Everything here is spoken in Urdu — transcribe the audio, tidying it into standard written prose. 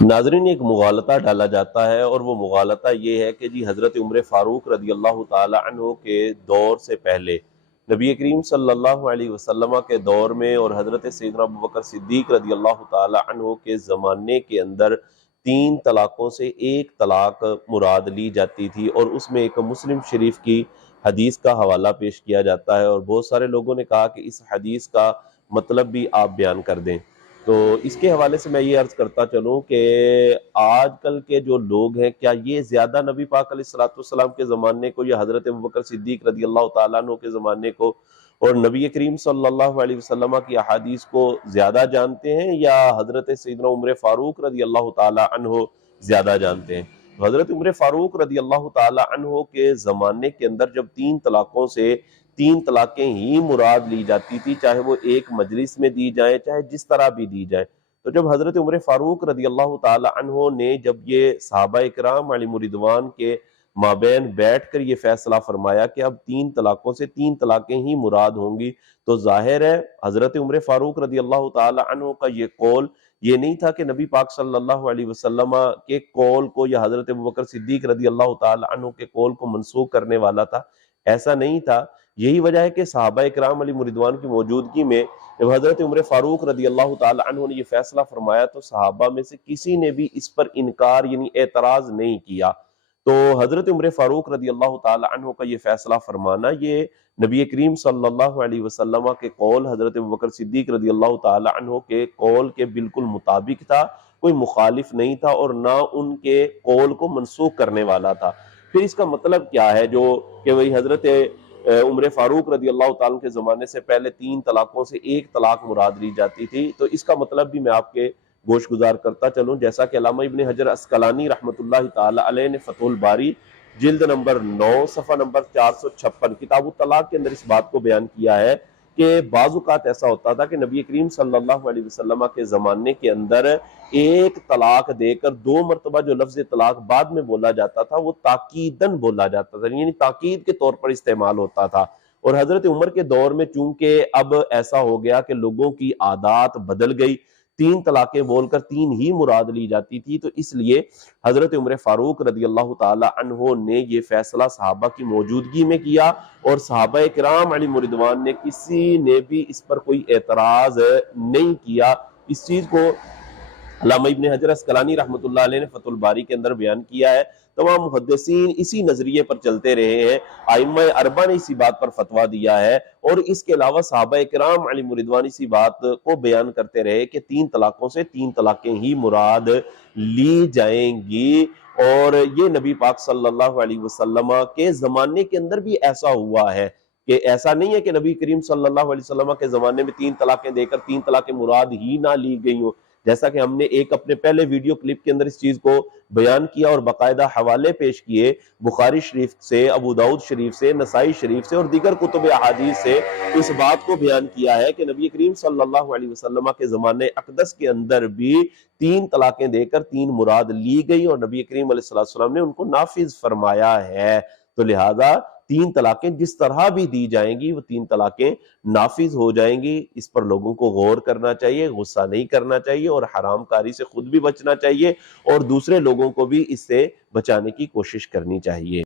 ناظرین، ایک مغالطہ ڈالا جاتا ہے اور وہ مغالطہ یہ ہے کہ جی حضرت عمر فاروق رضی اللہ تعالی عنہ کے دور سے پہلے نبی کریم صلی اللہ علیہ وسلم کے دور میں اور حضرت سیدنا ابوبکر صدیق رضی اللہ تعالی عنہ کے زمانے کے اندر 3 طلاقوں سے 1 طلاق مراد لی جاتی تھی، اور اس میں ایک مسلم شریف کی حدیث کا حوالہ پیش کیا جاتا ہے، اور بہت سارے لوگوں نے کہا کہ اس حدیث کا مطلب بھی آپ بیان کر دیں۔ تو اس کے حوالے سے میں یہ عرض کرتا چلوں کہ آج کل کے جو لوگ ہیں، کیا یہ زیادہ نبی پاک علیہ السلام کے زمانے کو یا حضرت ابوبکر صدیق رضی اللہ تعالیٰ عنہ کے زمانے کو اور نبی کریم صلی اللہ علیہ وسلم کی احادیث کو زیادہ جانتے ہیں، یا حضرت سیدنا عمر فاروق رضی اللہ تعالیٰ عنہ زیادہ جانتے ہیں؟ حضرت عمر فاروق رضی اللہ تعالیٰ عنہ کے زمانے کے اندر جب 3 طلاقوں سے 3 طلاقیں ہی مراد لی جاتی تھی، چاہے وہ ایک مجلس میں دی جائیں، چاہے جس طرح بھی دی جائیں، تو جب حضرت عمر فاروق رضی اللہ تعالی عنہ نے جب یہ صحابہ اکرام علیہم رضوان کے مابین بیٹھ کر یہ فیصلہ فرمایا کہ اب 3 طلاقوں سے 3 طلاقیں ہی مراد ہوں گی، تو ظاہر ہے حضرت عمر فاروق رضی اللہ تعالی عنہ کا یہ قول یہ نہیں تھا کہ نبی پاک صلی اللہ علیہ وسلم کے قول کو یا حضرت ابوبکر صدیق رضی اللہ تعالی عنہ کے قول کو منسوخ کرنے والا تھا، ایسا نہیں تھا۔ یہی وجہ ہے کہ صحابہ اکرام علیہم رضوان کی موجودگی میں جب حضرت عمر فاروق رضی اللہ تعالی عنہ نے یہ فیصلہ فرمایا تو صحابہ میں سے کسی نے بھی اس پر انکار یعنی اعتراض نہیں کیا۔ تو حضرت عمر فاروق رضی اللہ تعالی عنہ کا یہ فیصلہ فرمانا یہ نبی کریم صلی اللہ علیہ وسلم کے قول، حضرت ابوبکر صدیق رضی اللہ تعالی عنہ کے قول کے بالکل مطابق تھا، کوئی مخالف نہیں تھا اور نہ ان کے قول کو منسوخ کرنے والا تھا۔ پھر اس کا مطلب کیا ہے جو کہ وہی حضرت عمر فاروق رضی اللہ تعالیٰ کے زمانے سے پہلے 3 طلاقوں سے 1 طلاق مراد لی جاتی تھی؟ تو اس کا مطلب بھی میں آپ کے گوش گزار کرتا چلوں، جیسا کہ علامہ ابن حجر عسقلانی رحمۃ اللہ تعالی علیہ نے فتح الباری جلد نمبر 9 صفحہ نمبر 456 کتاب الطلاق کے اندر اس بات کو بیان کیا ہے کہ بعض اوقات ایسا ہوتا تھا کہ نبی کریم صلی اللہ علیہ وسلم کے زمانے کے اندر 1 طلاق دے کر 2 مرتبہ جو لفظ طلاق بعد میں بولا جاتا تھا وہ تاکیدن بولا جاتا تھا، یعنی تاکید کے طور پر استعمال ہوتا تھا۔ اور حضرت عمر کے دور میں چونکہ اب ایسا ہو گیا کہ لوگوں کی عادات بدل گئی، 3 طلاقیں بول کر 3 ہی مراد لی جاتی تھی، تو اس لیے حضرت عمر فاروق رضی اللہ تعالی عنہ نے یہ فیصلہ صحابہ کی موجودگی میں کیا، اور صحابہ کرام علیہم رضوان نے کسی نے بھی اس پر کوئی اعتراض نہیں کیا۔ اس چیز کو علامہ ابن حجر عسقلانی رحمۃ اللہ علیہ نے فتح الباری کے اندر بیان کیا ہے۔ تمام محدثین اسی نظریے پر چلتے رہے ہیں، ائمہ اربعہ نے اسی بات پر فتویٰ دیا ہے، اور اس کے علاوہ صحابہ کرام علیہم رضوان اسی بات کو بیان کرتے رہے کہ 3 طلاقوں سے 3 طلاقیں ہی مراد لی جائیں گی۔ اور یہ نبی پاک صلی اللہ علیہ وسلم کے زمانے کے اندر بھی ایسا ہوا ہے کہ ایسا نہیں ہے کہ نبی کریم صلی اللہ علیہ وسلم کے زمانے میں 3 طلاقیں دے کر 3 طلاقیں مراد ہی نہ لی گئی ہوں، جیسا کہ ہم نے ایک اپنے پہلے ویڈیو کلپ کے اندر اس چیز کو بیان کیا اور باقاعدہ حوالے پیش کیے بخاری شریف سے، ابو داؤد شریف سے، نسائی شریف سے اور دیگر کتب احادیث سے، اس بات کو بیان کیا ہے کہ نبی کریم صلی اللہ علیہ وسلم کے زمانے اقدس کے اندر بھی 3 طلاقیں دے کر 3 مراد لی گئی اور نبی کریم علیہ السلام نے ان کو نافذ فرمایا ہے۔ تو لہذا 3 طلاقیں جس طرح بھی دی جائیں گی وہ 3 طلاقیں نافذ ہو جائیں گی۔ اس پر لوگوں کو غور کرنا چاہیے، غصہ نہیں کرنا چاہیے، اور حرام کاری سے خود بھی بچنا چاہیے اور دوسرے لوگوں کو بھی اس سے بچانے کی کوشش کرنی چاہیے۔